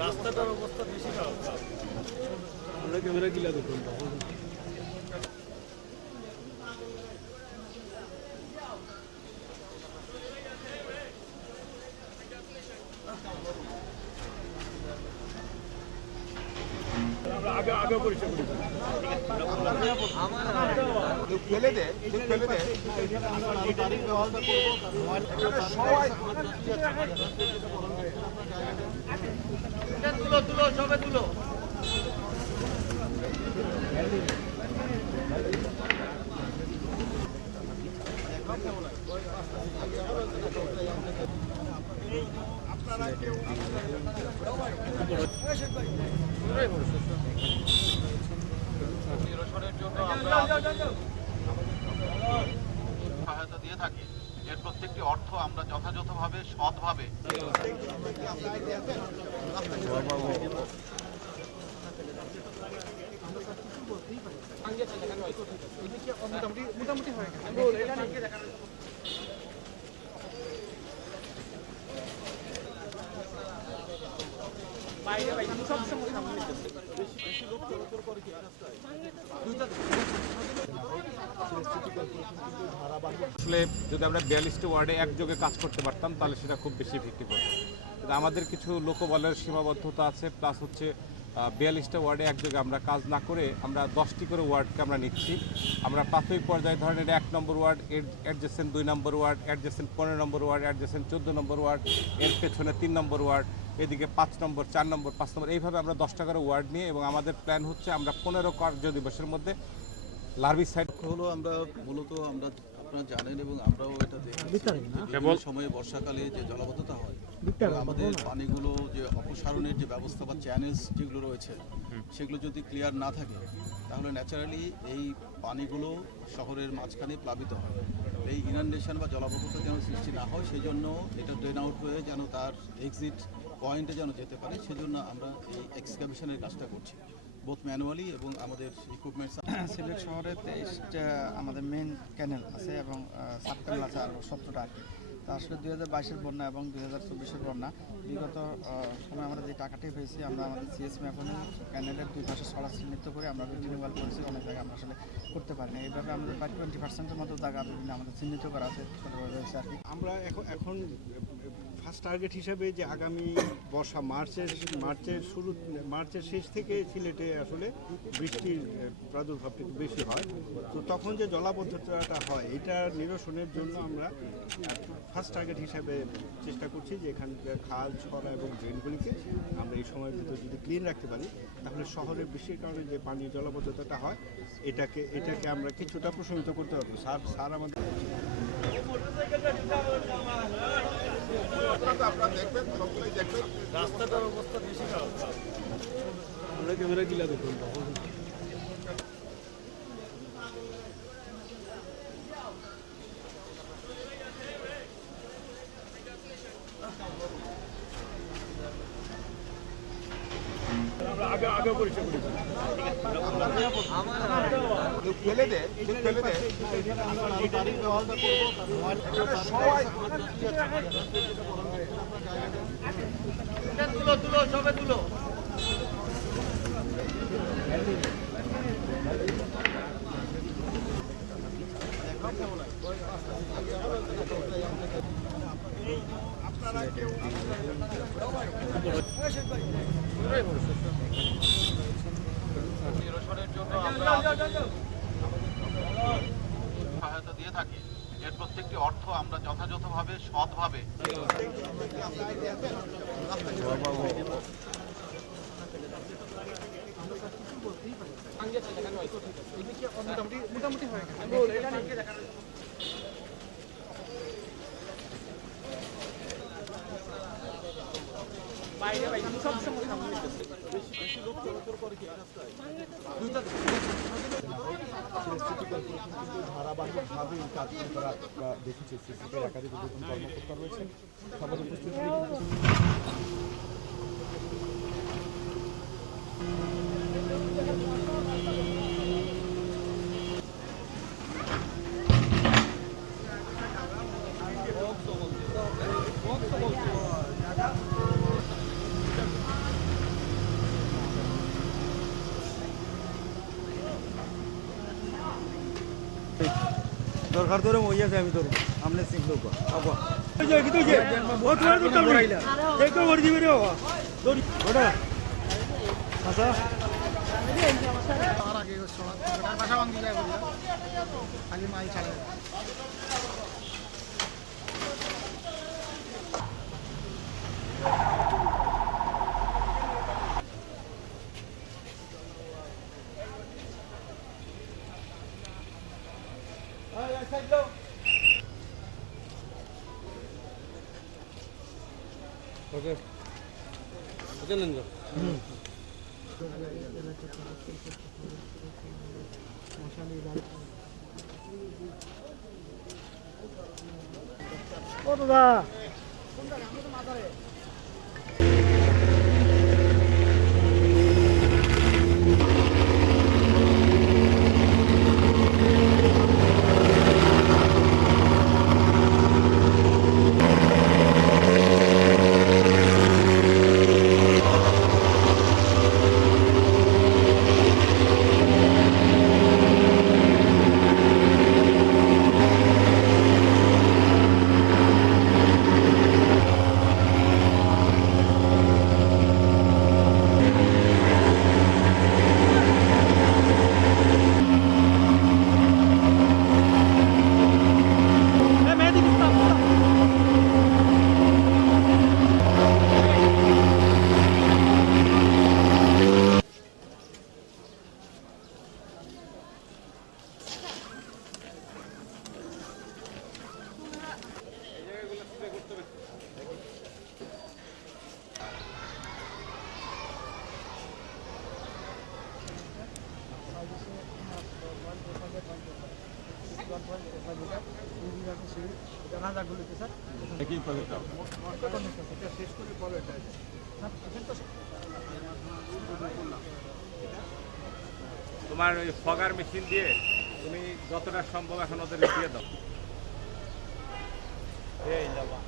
রাস্তাটার অবস্থা বেশি আমরা আগে আগে পরিচয় কেউ ফেলে দেয় ফেলে দেয় সবাই তুলো নিরসনের জন্য আমরা সহায়তা দিয়ে থাকি এর প্রত্যেকটি অর্থ আমরা যথাযথভাবে সৎভাবে আসলে যদি আমরা বিয়াল্লিশটি ওয়ার্ডে একযোগে কাজ করতে পারতাম, তাহলে সেটা খুব বেশি ভিত্তি কিন্তু আমাদের কিছু লোকবলের সীমাবদ্ধতা আছে প্লাস হচ্ছে বিয়াল্লিশটা ওয়ার্ডে একযোগে আমরা কাজ না করে আমরা দশটি করে ওয়ার্ডকে আমরা নিচ্ছি। আমরা প্রাথমিক পর্যায়ে ধরেন এটা এক নম্বর ওয়ার্ড অ্যাডজেসেন্ট দুই নম্বর ওয়ার্ড অ্যাডজেসেন্ট পনেরো নম্বর ওয়ার্ড অ্যাডজেসেন্ট চোদ্দ নম্বর ওয়ার্ড, এর পেছনে তিন নম্বর ওয়ার্ড, এদিকে পাঁচ নম্বর, চার নম্বর, পাঁচ নম্বর, এইভাবে আমরা দশটা করে ওয়ার্ড নিয়ে এবং আমাদের প্ল্যান হচ্ছে আমরা পনেরো কার্য দিবসের মধ্যে লার্ভিসাইড হলো আমরা মূলত আমরা আপনারা জানেন এবং আমরাও এটা বিভিন্ন সময়ে বর্ষাকালে যে জলাবদ্ধতা হয় আমাদের পানিগুলো যে অপসারণের যে ব্যবস্থা বা চ্যানেলস যেগুলো রয়েছে সেগুলো যদি ক্লিয়ার না থাকে তাহলে ন্যাচারালি এই পানিগুলো শহরের মাঝখানে প্লাবিত হয়। এই ইনান্ডেশন বা জলাবদ্ধতা যেন সৃষ্টি না হয় সেই জন্য এটা ড্রেন আউট হয়ে যেন তার এক্সিট পয়েন্টে যেন যেতে পারে সেজন্য আমরা এই এক্সকাভিশনের কাজটা করছি। বোথ ম্যানুয়ালি এবং আমাদের ইকুইপমেন্টস সিলেট শহরে তেইশটা আমাদের মেন ক্যানেল আছে এবং সাব ক্যানেল আছে আরও সতেরোটা আর কি। তা আসলে দুই হাজার বাইশের বন্যা এবং দুই হাজার চব্বিশের বন্যা। বিগত সময় আমরা যে টাকাটি পেয়েছি আমরা আমাদের সিএস ম্যাপনে ক্যানেলের দুই পাশে ছড়া চিহ্নিত করে আমরা রিনিউয়াল করেছি অনেক জায়গায় আমরা আসলে করতে পারি না এইভাবে আমাদের প্রায় টোয়েন্টি পার্সেন্টের মতো জায়গা বিভিন্ন আমাদের চিহ্নিত করা আছে আর কি। আমরা এখন এখন ফার্স্ট টার্গেট হিসাবে যে আগামী বর্ষা মার্চের মার্চের শুরু মার্চের শেষ থেকে সিলেটে আসলে বৃষ্টির আহ, প্রাদুর্ভাবটা একটু বেশি হয়। তো তখন যে জলাবদ্ধতাটা হয় এটা নিরসনের জন্য আমরা ফার্স্ট টার্গেট হিসাবে চেষ্টা করছি যে এখানকার খাল ছড়া এবং ড্রেনগুলিকে আমরা এই সময়ের ভিতরে যদি ক্লিন রাখতে পারি তাহলে শহরের বৃষ্টির কারণে যে পানির জলাবদ্ধতাটা হয় এটাকে এটাকে আমরা কিছুটা প্রশমিত করতে পারব। সার সার আমাদের রাস্তাটার অবস্থা বেশি খারাপ। ক্যামেরা গিলা দেখুন তখন আমরা আগে আগে পরিচয় করি কেউ ফেলে দেয় ফেলে দেয় সবাই নিরসনের জন্য আমরা সহায়তা দিয়ে থাকি। এর প্রত্যেকটি অর্থ আমরা যথাযথভাবে সৎভাবে ধারাবাহিকভাবে এই কাজগুলো আমরা দেখেছি সিসিটিভির একাধিক নতুন কর্মকর্তা রয়েছেন সবার উপস্থিতি দরকার ধরে মই আছে আমি ধরবো। আমনে সিং লোক আবা বহুত বার দরকার বড়াইলা দেখো ওর দিবে রে বাবা। দড়ি বড়া। আসা তার আগে সোনা ভাষা ভাঙ্গি যায় খালি মাল চালায় OK，我再弄个。好多啊！শেষ করে তোমার ওই ফগার মেশিন দিয়ে তুমি যতটা সম্ভব এখন ওদের দিয়ে দাও। এই যাবা